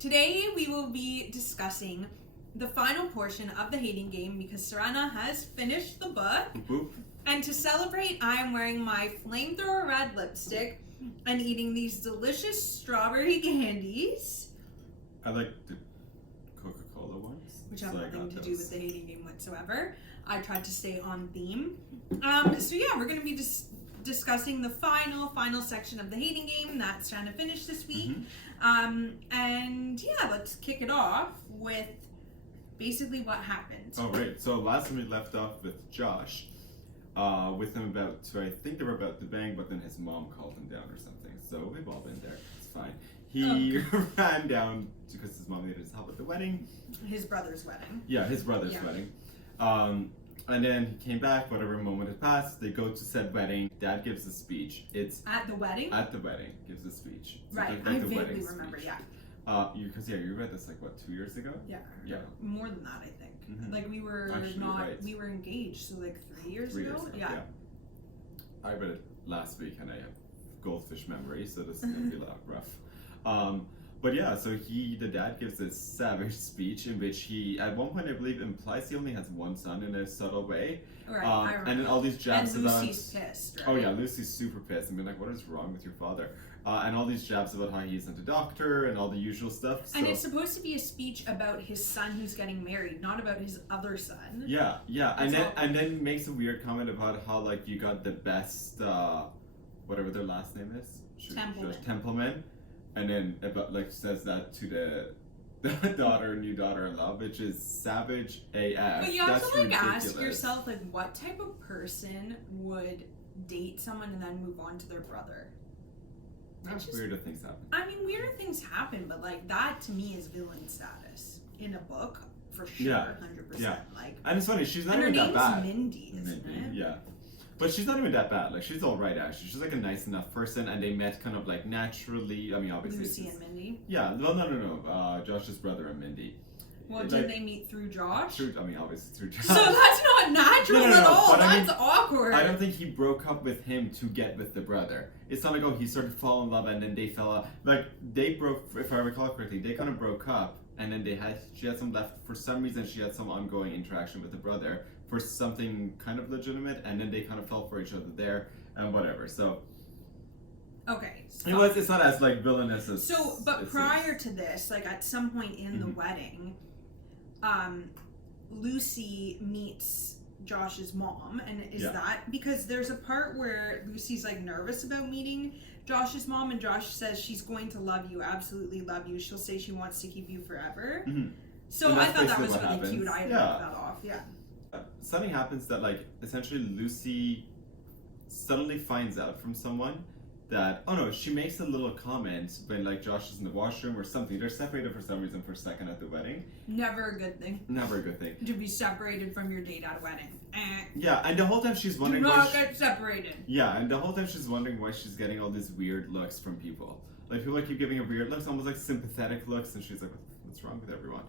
Today we will be discussing the final portion of the hating game because Sourena has finished the book. Boop. And to celebrate, I am wearing my Flamethrower red lipstick and eating these delicious strawberry candies. I like the Coca-Cola ones. Which have so nothing to do those. with the hating game whatsoever. I tried to stay on theme. So yeah, we're going to be discussing the final section of the hating game that's trying to finish this week. And yeah, let's kick it off with basically what happened. Oh, right. So last time we left off with Josh, with him about to, I think they were about to bang, but then his mom called him down or something. So we've all been there. It's fine. He ran down because his mom needed his help at the wedding. His brother's wedding. Yeah, his brother's wedding. And then he came back, whatever moment had passed, they go to said wedding. Dad gives a speech. It's at the wedding? At the wedding, gives a speech. So right, I vaguely remember, speech. Because you read this like, what, 2 years ago? Yeah. Yeah. More than that, I think. Like we were we were engaged, so like 3 years ago? Yeah. I read it last week and I have goldfish memory, so this is going to be a lot rough. But yeah, so the dad gives this savage speech in which he, at one point I believe, implies he only has one son in a subtle way. Right, I remember. And then all these jabs and about... Lucy's pissed, right? Oh yeah, Lucy's super pissed and being like, what is wrong with your father? And all these jabs about how he isn't a doctor and all the usual stuff. And it's supposed to be a speech about his son who's getting married, not about his other son. Yeah, and then makes a weird comment about how like you got the best, whatever their last name is, Templeman. And then about like says that to the new daughter-in-law, which is savage AF. But you have to like ridiculous. ask yourself like what type of person would date someone and then move on to their brother? Weirder things happen. I mean, weirder things happen, but like that to me is villain status in a book for sure, 100%. Yeah. Like, and it's funny, she's not and even her that bad. name's Mindy, isn't it? Yeah. But she's not even that bad. Like, she's all right, actually. She's, like, a nice enough person, and they met kind of, like, naturally. I mean, obviously... Lucy and Mindy? Yeah. Well, no. Josh's brother and Mindy. Well, did they meet through Josh? Obviously through Josh. So that's not natural at all. That's awkward. I don't think he broke up with him to get with the brother. It's not like, he started to fall in love, and then they fell out. Like, they broke, if I recall correctly, they kind of broke up, and then she had some left, for some reason, she had some ongoing interaction with the brother, for something kind of legitimate, and then they kind of fell for each other there, and whatever, so... Okay. It's not as, like, villainous as... So, but prior to this, like, at some point in the wedding, Lucy meets Josh's mom, and is that... Because there's a part where Lucy's, like, nervous about meeting Josh's mom, and Josh says she's going to love you, absolutely love you. She'll say she wants to keep you forever. So I thought that was really cute. I knocked that off, Something happens that, like, essentially Lucy suddenly finds out from someone that, she makes a little comment when, like, Josh is in the washroom or something. They're separated for some reason for a second at the wedding. Never a good thing. Never a good thing. To be separated from your date at a wedding. Yeah, and the whole time she's wondering Do not get separated. Yeah, and the whole time she's wondering why she's getting all these weird looks from people. Like, people keep giving her weird looks, almost like sympathetic looks, and she's like, what's wrong with everyone?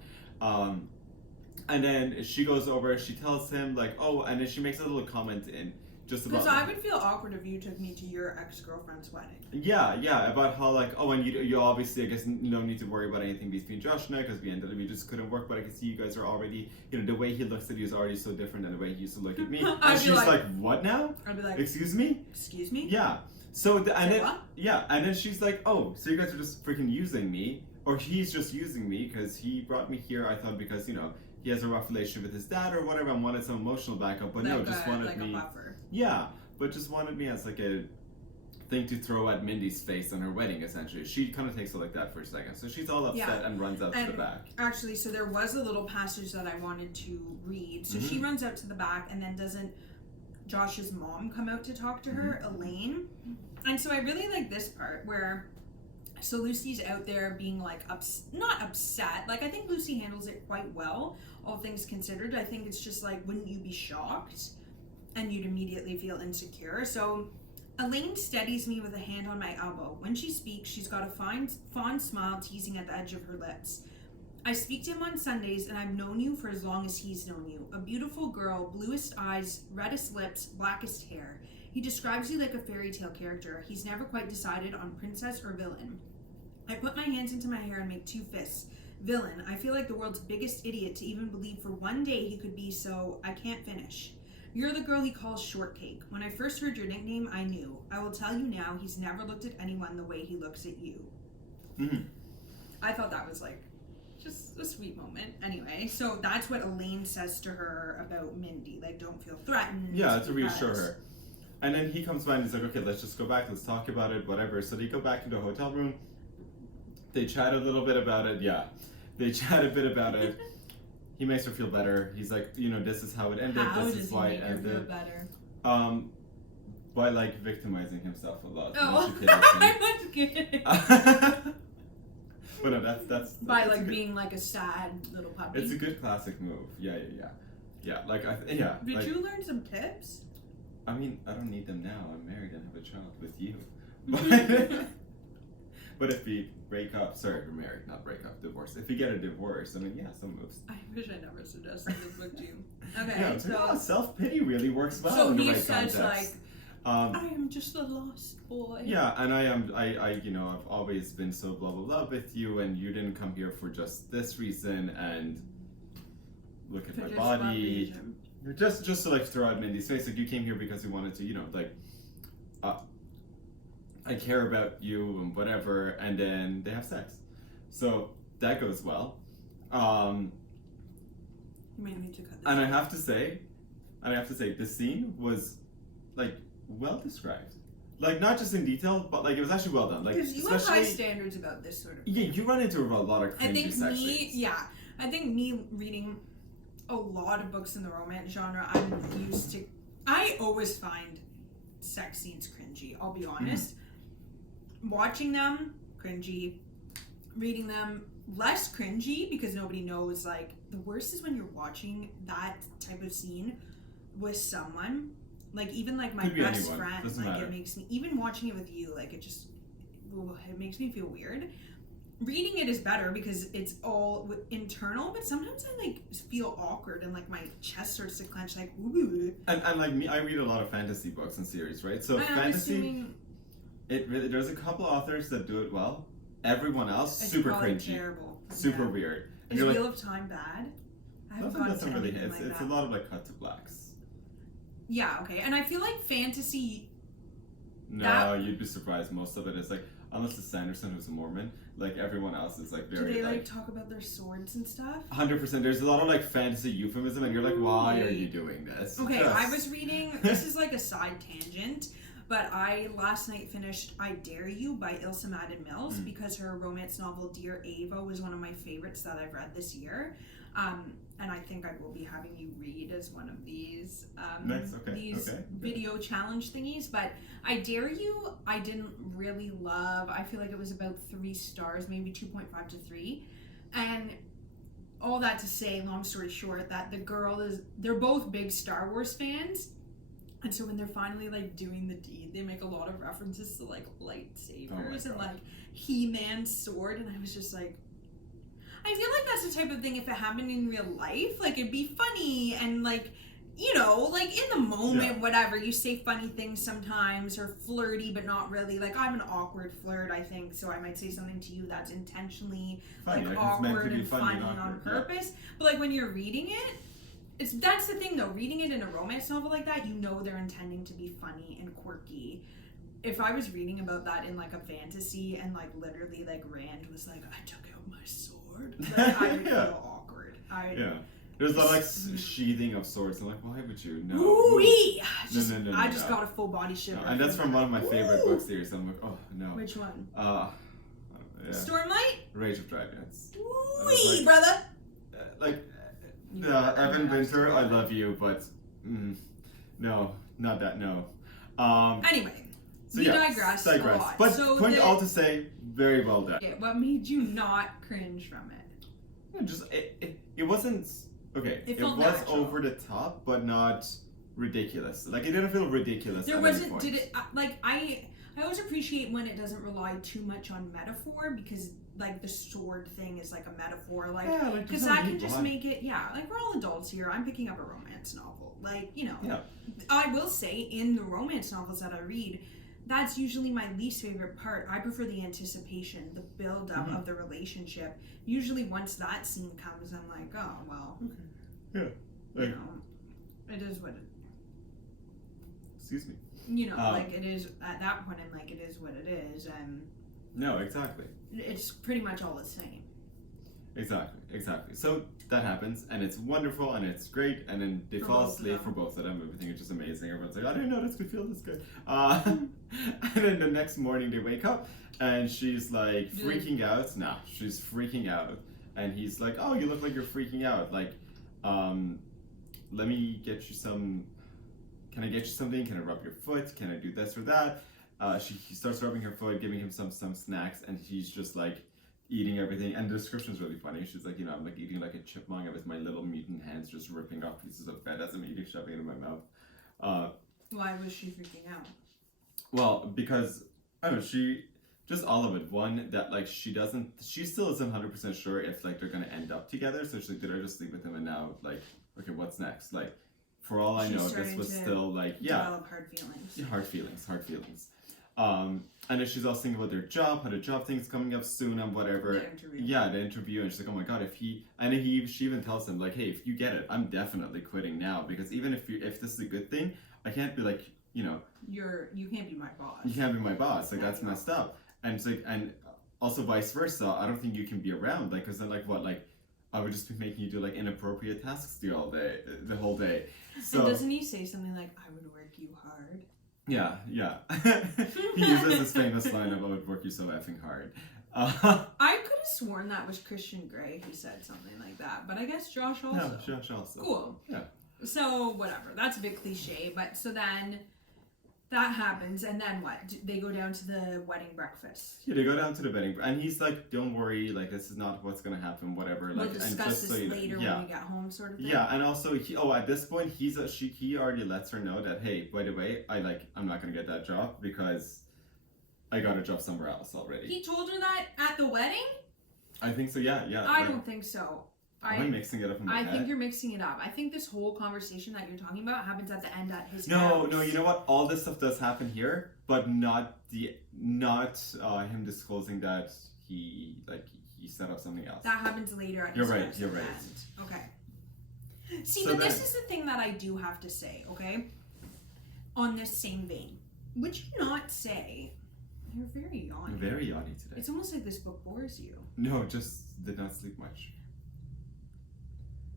And then she goes over, she tells him, like, and then she makes a little comment in just about... Because I would feel awkward if you took me to your ex-girlfriend's wedding. Yeah, about how, like, and you obviously, I guess, no need to worry about anything between Josh and I, because we just couldn't work, but I can see you guys are already, the way he looks at you is already so different than the way he used to look at me. And she's like, what now? I'd be like, excuse me? Excuse me? Yeah. So, and then she's like, so you guys are just freaking using me, or he's just using me, because he brought me here, I thought, because, he has a rough relationship with his dad or whatever and wanted some emotional backup, but just wanted like me... a buffer. Yeah, but just wanted me as like a thing to throw at Mindy's face on her wedding, essentially. She kind of takes it like that for a second. So she's all upset and runs out to the back. Actually, so there was a little passage that I wanted to read. So she runs out to the back, and then doesn't Josh's mom come out to talk to her, Elaine? And so I really like this part where... So Lucy's out there being like, not upset. Like, I think Lucy handles it quite well, all things considered. I think it's just like, wouldn't you be shocked? And you'd immediately feel insecure. So Elaine steadies me with a hand on my elbow. When she speaks, she's got a fond smile teasing at the edge of her lips. I speak to him on Sundays, and I've known you for as long as he's known you. A beautiful girl, bluest eyes, reddest lips, blackest hair. He describes you like a fairy tale character. He's never quite decided on princess or villain. I put my hands into my hair and make 2 fists. Villain, I feel like the world's biggest idiot to even believe for one day he could be so. I can't finish. You're the girl he calls Shortcake. When I first heard your nickname, I knew. I will tell you now, he's never looked at anyone the way he looks at you. Mm-hmm. I thought that was like just a sweet moment. Anyway, so that's what Elaine says to her about Mindy. Like, don't feel threatened. Yeah, to reassure her. And then he comes by and he's like, okay, let's just go back, let's talk about it, whatever. So they go back into a hotel room. They chat a little bit about it, yeah. They chat a bit about it. He makes her feel better. He's like, you know, this is how it ended, this is why it ended. How does he make her feel better? By like victimizing himself a lot. Oh, I was kidding. But no, that's by like being like a sad little puppy. It's a good classic move. Yeah. Like Did you learn some tips? I mean, I don't need them now. I'm married and have a child with you. But if we break up, sorry, we're married, not break up, divorce. If you get a divorce, I mean, yeah, some moves. I wish I never suggested this book to you. Okay, yeah, so self-pity really works well. So in the he right says context. I am just a lost boy. Yeah, and I you know, I've always been so blah blah blah with you, and you didn't come here for just this reason, and look at my body. Just to like throw out Mindy's face, like you came here because you wanted to, you know, like I care about you and whatever, and then they have sex. So that goes well. You might need to cut this. And I have to say, the scene was like well described. Like not just in detail, but like it was actually well done. Like because you have high standards about this sort of thing. Yeah, you run into a lot of cringy sex scenes. I think me reading a lot of books in the romance genre, I always find sex scenes cringy, I'll be honest. Watching them, cringy. Reading them, less cringy, because nobody knows. Like, the worst is when you're watching that type of scene with someone. Like, even like my best friend, doesn't like matter. It makes me, even watching it with you, like it makes me feel weird. Reading it is better because it's all internal, but sometimes I like feel awkward and like my chest starts to clench, like ooh. And like me, I read a lot of fantasy books and series, right? So fantasy, there's a couple authors that do it well. Everyone else, super cringy, terrible, super weird. Is Wheel of Time bad? I haven't gotten to anything like that. It's a lot of like cut to blacks. Yeah, okay, and I feel like fantasy. No, you'd be surprised. Most of it is like, unless it's Sanderson, who's a Mormon, like everyone else is like very. Do they like talk about their swords and stuff? 100%. There's a lot of like fantasy euphemism, and you're like, why are you doing this? Okay, I was reading. This is like a side tangent, but I last night finished "I Dare You" by Ilse Madden Mills because her romance novel "Dear Ava" was one of my favorites that I've read this year. And I think I will be having you read as one of these video challenge thingies. But I Dare You, I didn't really love. I feel like it was about 3 stars, maybe 2.5 to 3. And all that to say, long story short, that they're both big Star Wars fans. And so when they're finally like doing the deed, they make a lot of references to like lightsabers and like He-Man's sword. And I was just like, I feel like that's the type of thing, if it happened in real life, like it'd be funny and like, you know, like in the moment, whatever, you say funny things sometimes or flirty, but not really. Like I'm an awkward flirt, I think, so I might say something to you that's intentionally funny, like awkward and funny on purpose. Yeah. But like when you're reading it, that's the thing though, reading it in a romance novel like that, you know they're intending to be funny and quirky. If I was reading about that in like a fantasy and like literally like Rand was like, I took out my sword. Like, I would feel awkward. There's a lot of like sheathing of swords. I'm like, why would you? No. Ooh-wee! No. I just got a full body shiver. No, and that's from one of my favorite book series. I'm like, oh no. Which one? Stormlight? Rage of Dragons. Ooh-wee, like, brother! Evan Winter, I love you, but no, not that. No. Anyway. So we digress a lot. But so point all to say, very well done. Okay, what made you not cringe from it? It wasn't okay. It was natural. Over the top, but not ridiculous. Like it didn't feel ridiculous. There wasn't. Did it? Like I always appreciate when it doesn't rely too much on metaphor, because like the sword thing is like a metaphor. Like because I can just make it. Yeah, like we're all adults here. I'm picking up a romance novel. Like, you know. Yeah. I will say in the romance novels that I read, that's usually my least favorite part. I prefer the anticipation, the build up of the relationship. Usually once that scene comes, I'm like, oh, well. Okay. Yeah. Like, you know, it is what it excuse me. You know, like it is, at that point I'm like, it is what it is, and no, exactly. It's pretty much all the same. Exactly. So that happens, and it's wonderful, and it's great, and then they fall asleep for both of them. Everything is just amazing. Everyone's like, I didn't know this could feel this good. And then the next morning they wake up, and she's like freaking out. Nah, she's freaking out, and he's like, oh, you look like you're freaking out. Like, let me get you some. Can I get you something? Can I rub your foot? Can I do this or that? He starts rubbing her foot, giving him some snacks, and he's just like eating everything. And the description's really funny. She's like, I'm like eating like a chipmunk. I with my little mutant hands just ripping off pieces of bread as I'm eating, shoving it in my mouth. Why was she freaking out? Well, because I don't know, she just all of it. One, that like she still isn't 100% sure if like they're gonna end up together. So she's like, did I just sleep with him and now like, okay, what's next? Like, for all I know, this was still like, develop hard feelings. Yeah, hard feelings. And then she's also thinking about their job, how the job thing's coming up soon and whatever. The interview. Yeah, the interview, and she's like, oh my god, she even tells him like, hey, if you get it, I'm definitely quitting now, because even if this is a good thing, I can't be like, you can't be my boss. You can't be my boss. Like, that's messed up. And it's like, and also vice versa. I don't think you can be around, like, because then like what, like, I would just be making you do like inappropriate tasks the whole day. So, and doesn't he say something like, I would work you hard? Yeah. He uses this famous line of, I would work you so effing hard. I could have sworn that was Christian Grey who said something like that, but I guess Josh also. No, Josh also. Cool. Yeah. So, whatever. That's a bit cliche, but so then that happens, and then what? They go down to the wedding breakfast. Yeah, they go down to the wedding, and he's like, "Don't worry, like this is not what's gonna happen, whatever." Like, we'll discuss and just this so later when we get home, sort of thing. Yeah, and also, at this point, he already lets her know that, hey, by the way, I'm not gonna get that job because I got a job somewhere else already. He told her that at the wedding? I think so. Yeah. I don't think so. I'm mixing it up in my head. I think you're mixing it up. I think this whole conversation that you're talking about happens at the end at his house. No, you know what? All this stuff does happen here, but not him disclosing that he set up something else. That happens later at You're his right. house You're at the right. end. Okay. See, but this is the thing that I do have to say, okay? On this same vein. Would you not say... You're very yawny. I'm very yawny today. It's almost like this book bores you. No, just did not sleep much.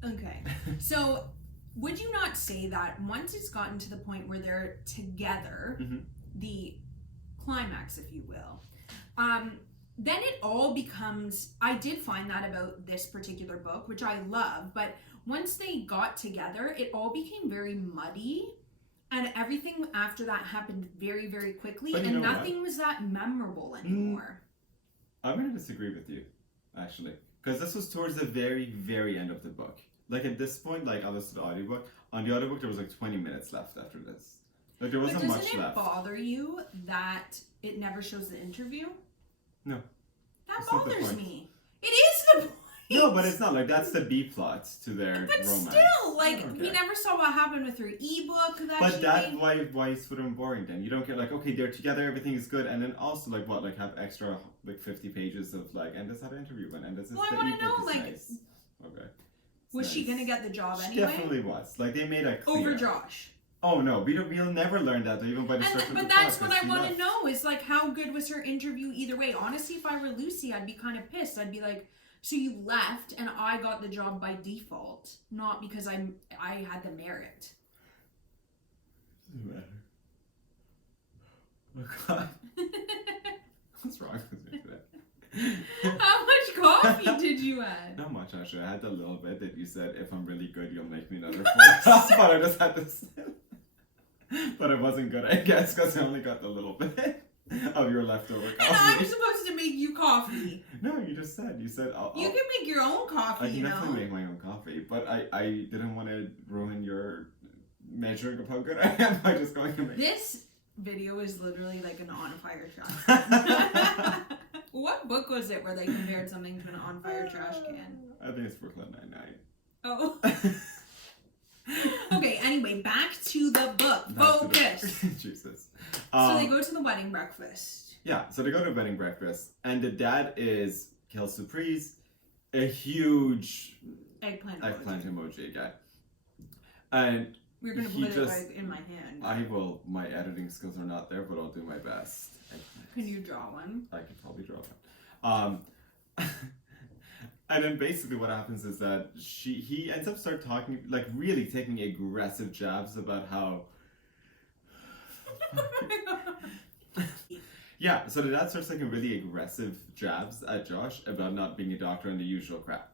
Okay. So, would you not say that once it's gotten to the point where they're together, the climax, if you will, then it all becomes... I did find that about this particular book, which I love, but once they got together, it all became very muddy, and everything after that happened very, very quickly, and nothing was that memorable anymore. I'm going to disagree with you, actually, because this was towards the very, very end of the book. Like, at this point, like, I listened to the audiobook. On the audiobook, there was like 20 minutes left after this. Like, there wasn't much left. Doesn't it bother you that it never shows the interview? No. That bothers me. It is the point. No, but it's not. Like, that's the B plot to their romance. But still, like, we never saw what happened with her ebook why is it boring then? You don't get, like, okay, they're together, everything is good, and then also, like, what, like, have extra, like, 50 pages of, like, and this how the interview went, and this is the ebook is nice. Okay. Was she gonna get the job anyway? She definitely was. Like, they made it clear. Over Josh. Oh no, we'll never learn that even by the start of the But that's what I want to know is like how good was her interview either way. Honestly, if I were Lucy, I'd be kind of pissed. I'd be like, so you left and I got the job by default, not because I had the merit. Doesn't matter. Oh God. What's wrong with me today? How much coffee did you add? Not much, actually. I had a little bit that you said, if I'm really good, you'll make me another 4 cups. But I just had to say. But it wasn't good, I guess, because I only got a little bit of your leftover coffee. And I'm supposed to make you coffee. No, you just said. You said, you can make your own coffee, I can definitely make my own coffee. But I didn't want to ruin your measuring of how good I am by just going to make This video is literally like an on-fire trash. What book was it where they compared something to an on-fire trash can? I think it's Brooklyn Nine-Nine. Oh. Okay, anyway, back to the book. Focus. Jesus. So they go to the wedding breakfast. Yeah, so they go to the wedding breakfast, and the dad is Kel Surprise, a huge Eggplant emoji guy. And we're gonna put it like in my hand. My editing skills are not there, but I'll do my best. Can you draw one? I could probably draw one. And then basically what happens is that he ends up talking, like really taking aggressive jabs about how yeah, so the dad starts taking really aggressive jabs at Josh about not being a doctor and the usual crap.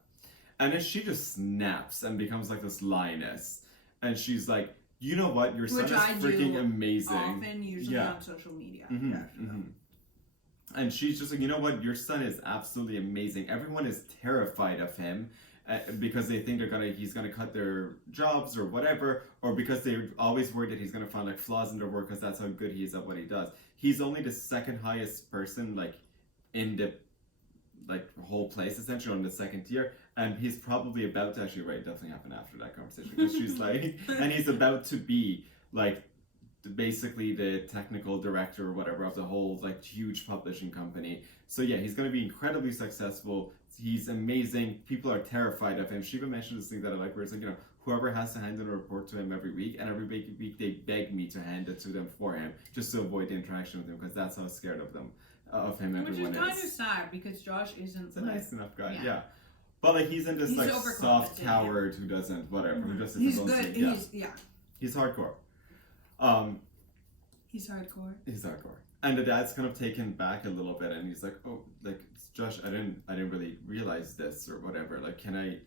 And then she just snaps and becomes like this lioness. And she's like, you know what, your son is freaking amazing. Often, usually on social media. Mm-hmm, mm-hmm. And she's just like, you know what, your son is absolutely amazing. Everyone is terrified of him because they think he's gonna cut their jobs or whatever, or because they're always worried that he's gonna find like flaws in their work because that's how good he is at what he does. He's only the second highest person like in the whole place, essentially on the second tier, and he's probably about to actually definitely happen after that conversation, because she's like, and he's about to be like basically the technical director or whatever of the whole like huge publishing company. So yeah, he's going to be incredibly successful. He's amazing. People are terrified of him. She even mentioned this thing that I like, where it's like, you know, whoever has to hand in a report to him every week, and every week they beg me to hand it to them for him, just to avoid the interaction with him, because that's how scared of them, of him everyone is. Which is kind of sad, because Josh isn't. He's a nice enough guy, yeah. But like he's in this like soft coward who doesn't whatever, who just he's good. He's hardcore. He's hardcore. He's hardcore. And the dad's kind of taken back a little bit, and he's like, oh, like, Josh, I didn't really realize this or whatever. Like,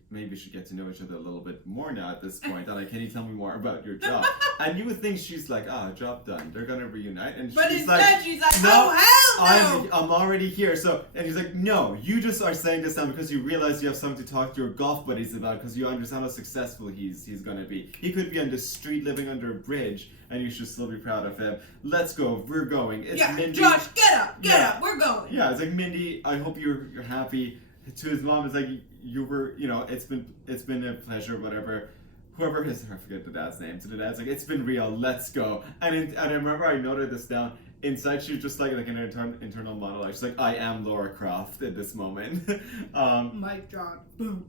maybe we should get to know each other a little bit more now at this point. And like, can you tell me more about your job? And you would think she's like, job done. They're gonna reunite. And but she's instead she's like, oh hell no! I'm already here. So, and he's like, no, you just are saying this now because you realize you have something to talk to your golf buddies about, because you understand how successful he's gonna be. He could be on the street living under a bridge, and you should still be proud of him. Let's go. We're going. It's Mindy. Josh, get up. We're going. Yeah, it's like, Mindy, I hope you're happy. To his mom, it's like, you were, you know, it's been a pleasure, whatever. Whoever his, I forget the dad's name. So the dad's like, it's been real. Let's go. And I remember I noted this down. Inside, she's just like an internal monologue. She's like, I am Laura Croft at this moment. Mic drop. Boom.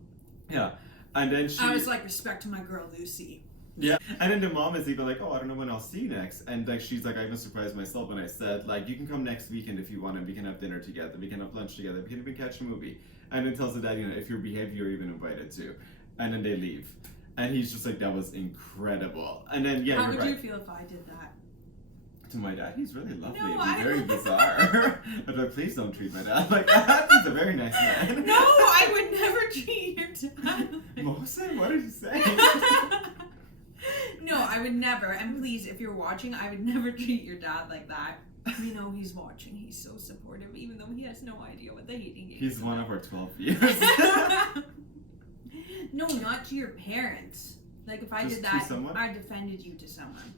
Yeah. And then I was like, respect to my girl Lucy. Yeah, and then the mom is even like, oh, I don't know when I'll see you next. And like, she's like, I even surprised myself when I said, like, you can come next weekend if you want, and we can have dinner together, we can have lunch together, we can even catch a movie. And then tells the dad, you know, if you behave, you're even invited to. And then they leave. And he's just like, that was incredible. And then, yeah, how would you feel if I did that? To my dad, he's really lovely. No, It'd be very bizarre. I'd like, please don't treat my dad like that. He's a very nice man. No, I would never treat your dad. Mohsen, what did you say? No, I would never. And please, if you're watching, I would never treat your dad like that. You know he's watching. He's so supportive, even though he has no idea what the hating game is. He's one of our 12 viewers. No, not to your parents. Like, if I just did that, someone? I defended you to someone.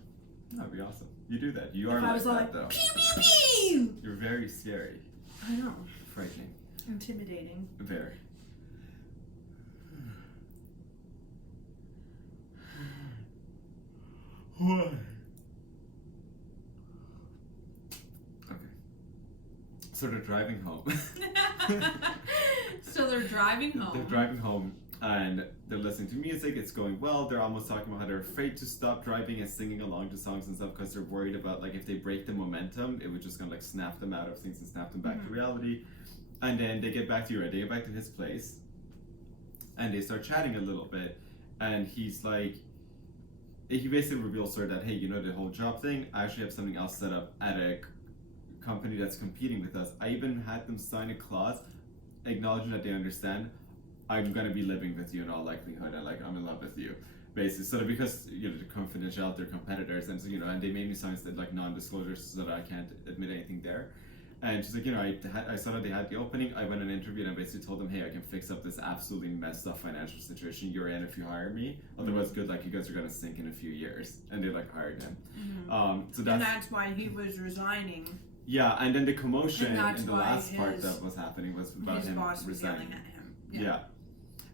That'd be awesome. You do that. You are if like I was that, like, though. Pew, pew, pew! You're very scary. I know. Frightening. Intimidating. Very. Why? Okay. So they're driving home. So they're driving home. They're driving home, and they're listening to music. It's going well. They're almost talking about how they're afraid to stop driving and singing along to songs and stuff, because they're worried about, like, if they break the momentum, it would just kind of like snap them out of things and snap them back to reality. And then they get back to They get back to his place, and they start chatting a little bit, and he's like, he basically reveals to her that, hey, you know, the whole job thing, I actually have something else set up at a company that's competing with us. I even had them sign a clause acknowledging that they understand I'm going to be living with you in all likelihood, and like, I'm in love with you, basically. So that, because, you know, the confidentiality, they're competitors, and so, you know, and they made me sign like non-disclosures so that I can't admit anything there. And she's like, you know, I saw that they had the opening. I went on an interview, and I basically told them, hey, I can fix up this absolutely messed up financial situation you're in if you hire me. Otherwise, good luck, you guys are going to sink in a few years. And they like hired him. So that's why he was resigning. Yeah, and then the commotion in the last part part that was happening was about him boss resigning. Was yelling at him. Yeah.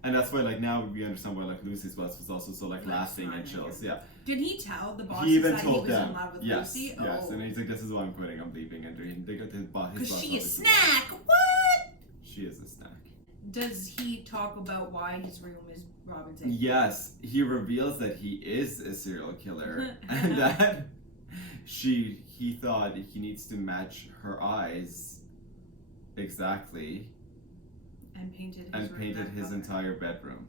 And that's why, like, now we understand why, like, Lucy's was also so, like, laughing and chills. Yeah. Did he tell the bosses He even that told he was them. in love with Yes, Lucy? yes. Oh. And he's like, this is why I'm quitting. I'm leaving. And they got his boss. Because she is is snack. What? She is a snack. Does he talk about why his room is Robin's? Yes, he reveals that he is a serial killer, and that he thought he needs to match her eyes exactly, and painted his entire bedroom.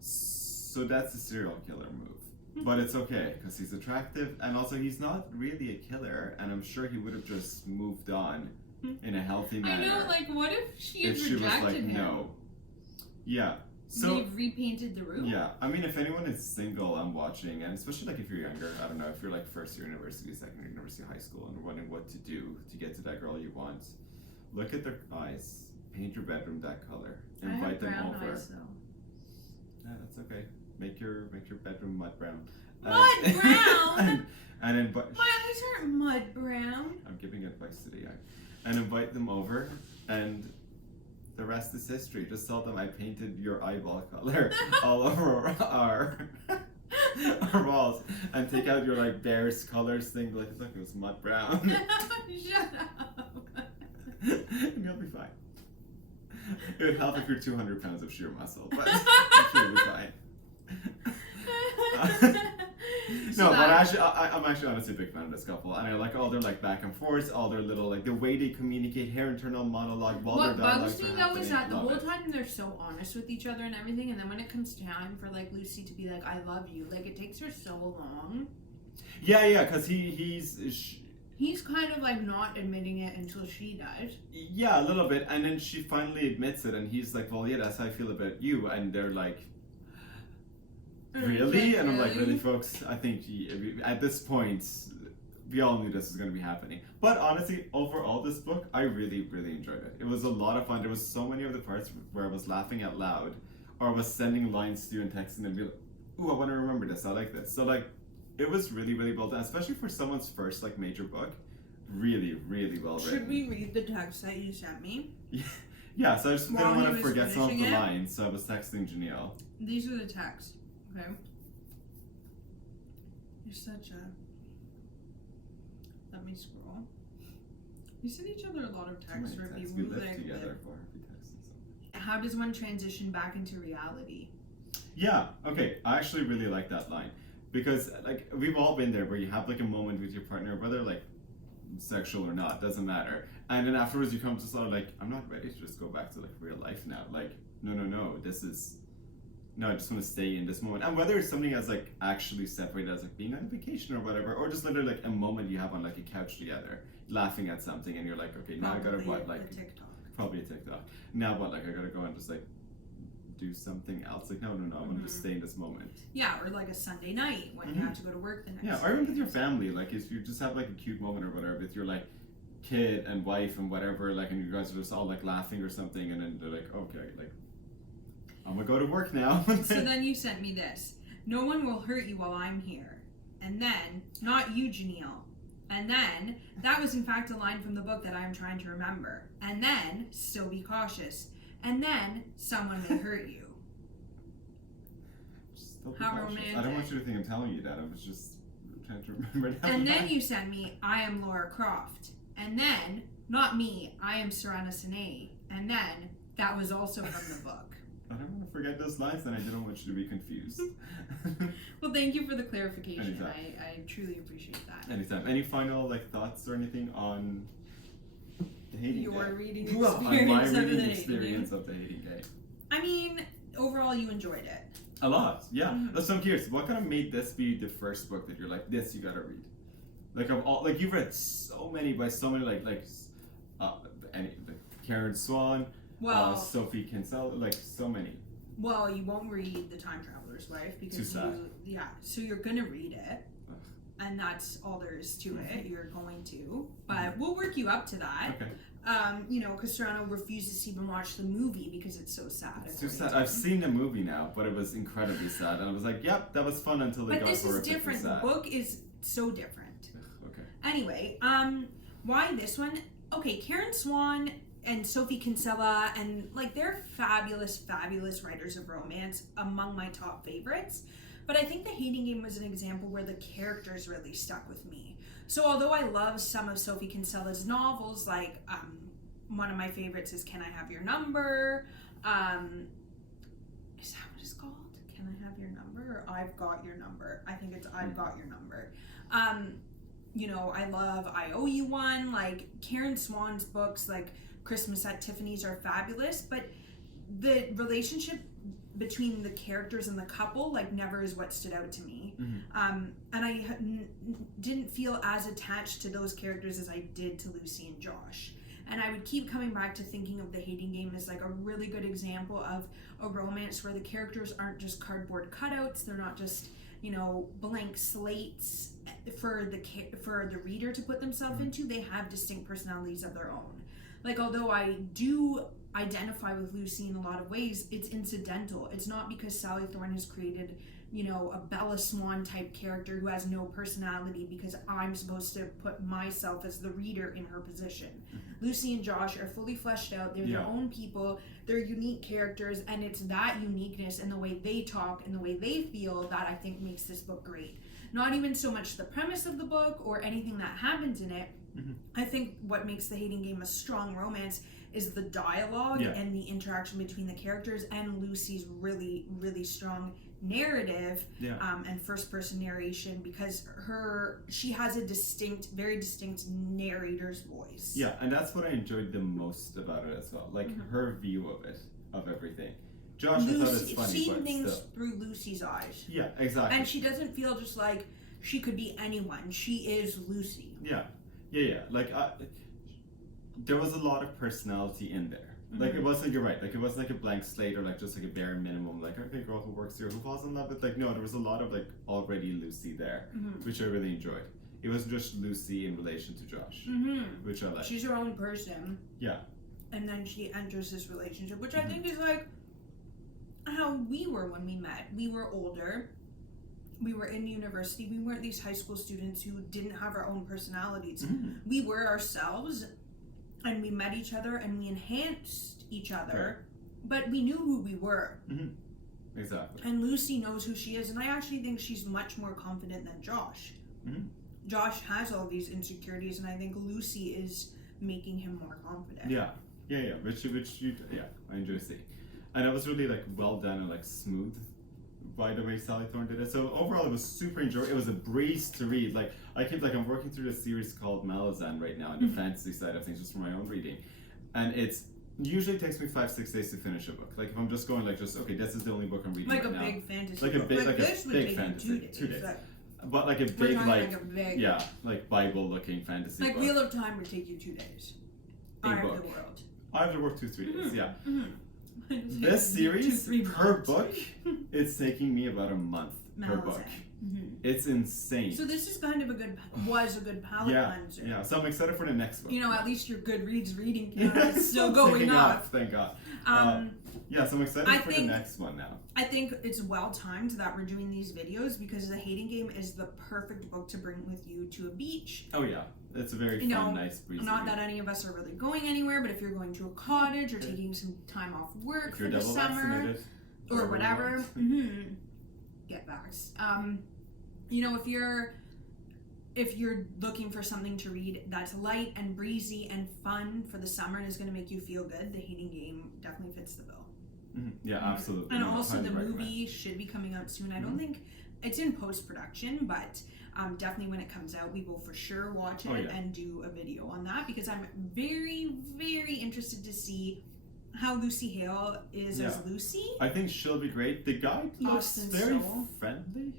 So that's a serial killer move, but it's okay because he's attractive, and also he's not really a killer, and I'm sure he would have just moved on in a healthy manner. I know, like, what if she had if she was rejected like, him? no. Yeah. So they've repainted the room. yeah, I mean, if anyone is single and watching, and especially like if you're younger, I don't know, if you're like first year university, second year university, high school, and wondering what to do to get to that girl you want, look at their eyes, paint your bedroom that color, invite them over. Eyes, Yeah, that's okay. Make your bedroom mud brown. Mud brown. and invite. My eyes aren't mud brown. I'm giving advice today, and invite them over and. The rest is history. Just tell them I painted your eyeball color all over our walls, and take out your like Bears colors thing. Like, look, it was mud brown. Shut up. And you'll be fine. It would help if you're 200 pounds of sheer muscle, but you'll be fine. No, but actually, I'm actually honestly a big fan of this couple, and I like all their like back and forth, all their little like the way they communicate, her internal monologue while what their dialogues bugs me are though is that the Love whole it. time they're so honest with each other and everything, and then when it comes time for like Lucy to be like, "I love you," like it takes her so long. Yeah, because he's kind of like not admitting it until she does. Yeah, a little bit, and then she finally admits it, and he's like, "Well, yeah, that's how I feel about you," and they're like. Really? And I'm like, really, folks? I think at this point, we all knew this was going to be happening. But honestly, overall, this book, I really, really enjoyed it. It was a lot of fun. There was so many of the parts where I was laughing out loud, or I was sending lines to you and texting and be like, ooh, I want to remember this. I like this. So, like, it was really, really well done, especially for someone's first, like, major book. Really, really well written. Should we read the text that you sent me? Yeah, so I just didn't want to forget some of the finishing it? lines, so I was texting Janille. These are the texts. Okay. You're such a. Let me scroll. We send each other a lot of texts, or We people live like together for we text and so much. How does one transition back into reality? Yeah, okay. I actually really like that line. Because like we've all been there where you have like a moment with your partner, whether like sexual or not, doesn't matter. And then afterwards you come to sort of like, I'm not ready to just go back to like real life now. Like, no, I just want to stay in this moment. And whether it's something as like actually separated as like being on vacation or whatever, or just literally like a moment you have on like a couch together, laughing at something, and you're like, okay, now I gotta what, like a TikTok. Probably a TikTok. Now what, like I gotta go and just like do something else. Like no, I want to just stay in this moment. Yeah, or like a Sunday night when you have to go to work the next Yeah, day. or even with your family, like if you just have like a cute moment or whatever with your like kid and wife and whatever, like, and you guys are just all like laughing or something, and then they're like, okay, like I'm gonna go to work now. So then you sent me this. No one will hurt you while I'm here. And then, not you, Janille. And then, that was in fact a line from the book that I am trying to remember. And then, still be cautious. And then, someone may hurt you. Still be How cautious. romantic. I don't want you to think I'm telling you that. I was just trying to remember that. And then you sent me, I am Laura Croft. And then, not me, I am Sourena. And then, that was also from the book. I don't want to forget those lines, and I didn't want you to be confused. Well, thank you for the clarification. Anytime. I truly appreciate that. Anytime. Any final like thoughts or anything on the hating Your game? reading Well, experience on my of the reading hating experience game. of the hating game. I mean, overall, you enjoyed it. A lot, yeah. Mhm. So I'm curious, what kind of made this be the first book that you're like, this you gotta read? Like of all, like you've read so many by so many Karen Swan, Well, Sophie Kinsella, like so many. well, you won't read The Time Traveler's Wife because Too sad. so you're gonna read it, Ugh. and that's all there is to it. You're going to, but we'll work you up to that. Okay. Because Toronto refuses to even watch the movie because it's so sad. It's too according sad. to I've him. seen the movie now, but it was incredibly sad, and I was like, yep, that was fun until they But got this is horrifically different. sad. The book is so different. Ugh, okay. Anyway, why this one? Okay, Karen Swan and Sophie Kinsella, and like they're fabulous writers of romance, among my top favorites. But I think The Hating Game was an example where the characters really stuck with me. So although I love some of Sophie Kinsella's novels, like one of my favorites is Can I Have Your Number? Is that what it's called? Can I Have Your Number? Or I've Got Your Number? I think it's I've Got Your Number. You know, I love I Owe You One. Like Karen Swan's books, like Christmas at Tiffany's, are fabulous, but the relationship between the characters and the couple like never is what stood out to me. And I didn't feel as attached to those characters as I did to Lucy and Josh. And I would keep coming back to thinking of The Hating Game as like a really good example of a romance where the characters aren't just cardboard cutouts. They're not just, you know, blank slates for the reader to put themselves into. They have distinct personalities of their own. Like, although I do identify with Lucy in a lot of ways, it's incidental. It's not because Sally Thorne has created, you know, a Bella Swan type character who has no personality because I'm supposed to put myself as the reader in her position. Lucy and Josh are fully fleshed out. They're their own people. They're unique characters, and it's that uniqueness and the way they talk and the way they feel that I think makes this book great. Not even so much the premise of the book or anything that happens in it. I think what makes The Hating Game a strong romance is the dialogue and the interaction between the characters, and Lucy's really, really strong narrative and first person narration, because she has a very distinct narrator's voice. Yeah, and that's what I enjoyed the most about it as well. Like her view of it, of everything. Josh, I thought it's funny, she but thinks still. through Lucy's eyes. Yeah, exactly. And she doesn't feel just like she could be anyone. She is Lucy. Yeah. Like there was a lot of personality in there. Like it wasn't, you're right, like it wasn't like a blank slate or like just like a bare minimum, like okay, girl who works here who falls in love with, like no, there was a lot of like already Lucy there, which I really enjoyed. It wasn't just Lucy in relation to Josh, which I like. She's her own person. Yeah. And then she enters this relationship, which I think is like how we were when we met. We were older. We were in university. We weren't these high school students who didn't have our own personalities. We were ourselves, and we met each other, and we enhanced each other, but we knew who we were. Exactly. And Lucy knows who she is, and I actually think she's much more confident than Josh. Josh has all these insecurities, and I think Lucy is making him more confident. Yeah, which I enjoy seeing. And it was really like well done and like smooth by the way Sally Thorne did it. So overall it was super enjoyable. It was a breeze to read. Like I'm working through this series called Malazan right now on the fantasy side of things, just for my own reading. And it usually takes me 5-6 days to finish a book. Like if I'm just going like okay, this is the only book I'm reading right now. Like a big fantasy book. Like this a would big take fantasy. you 2 days. 2 days. Like, but like a big like Bible looking fantasy like book. Wheel of Time would take you 2 days. Eye of the World. Eye of the World 2-3 days, yeah. This series, per book, it's taking me about a month per book. It's insane. So this is kind of a good palate cleanser. Yeah, so I'm excited for the next one. You know, at least your Goodreads reading count is still going up. Thank God. So I'm excited for the next one now. I think it's well timed that we're doing these videos because The Hating Game is the perfect book to bring with you to a beach. Oh yeah, it's a very fun, nice breezy. Not that any of us are really going anywhere, but if you're going to a cottage or taking some time off work for the summer or whatever, get vaxxed. You know, if you're looking for something to read that's light and breezy and fun for the summer and is going to make you feel good, The Hating Game definitely fits the bill. Yeah, absolutely. And also the movie should be coming out soon. I don't think it's in post-production, but definitely when it comes out, we will for sure watch it and do a video on that, because I'm very, very interested to see how Lucy Hale is as Lucy. I think she'll be great. The guy looks very friendly.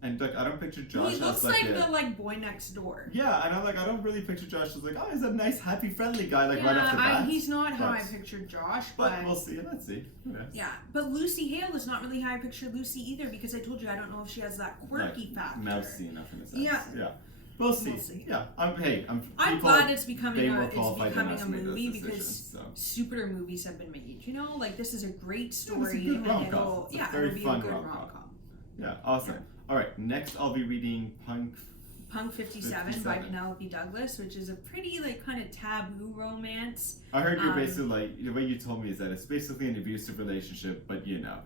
And like I don't picture Josh as looks like the boy next door. Yeah, and I'm like I don't really picture Josh as like, oh, he's a nice, happy, friendly guy right off the bat. He's not how I pictured Josh, but we'll see. Let's see. Yeah, but Lucy Hale is not really how I pictured Lucy either, because I told you I don't know if she has that quirky factor. Mousy enough in a sense. Yeah. We'll see. Yeah, I'm glad it's becoming a movie, because stupider movies have been made. You know, like this is a great story. It's a good rom-com. It'll be a good rom-com. Yeah, awesome. All right, next I'll be reading Punk Punk 57 by Penelope Douglas, which is a pretty like kind of taboo romance. I heard you're basically like, the way you told me is that it's basically an abusive relationship, but you know.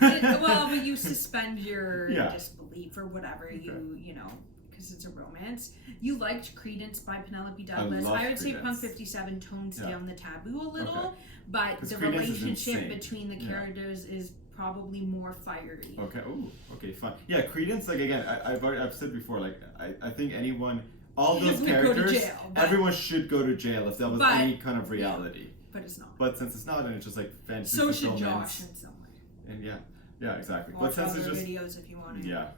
But you suspend your disbelief or whatever, you know, because it's a romance. You liked Credence by Penelope Douglas. I would say Punk 57 tones down the taboo a little, but the Credence relationship between the characters is probably more fiery. Okay. Ooh. Okay. Fine. Yeah. Credence. Like again, I've said before. Like I think anyone, all those characters, everyone should go to jail if that was any kind of reality. Yeah, but it's not. But since it's not, and it's just like fantasy. So should Josh in some way. And yeah, exactly. Watch but since other it's just videos if you want to. Yeah.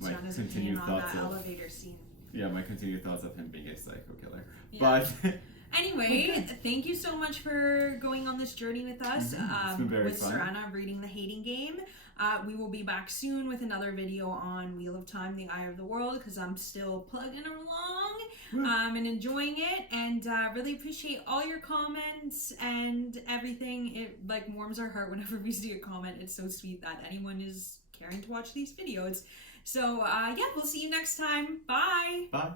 My continued thoughts on that elevator scene. Yeah, my continued thoughts of him being a psycho killer. Yeah. But. Anyway, thank you so much for going on this journey with us. It's been very with fun. Sourena reading The Hating Game. We will be back soon with another video on Wheel of Time, The Eye of the World, because I'm still plugging along and enjoying it, and really appreciate all your comments and everything. It like warms our heart whenever we see a comment. It's so sweet that anyone is caring to watch these videos. So yeah, we'll see you next time. Bye. Bye.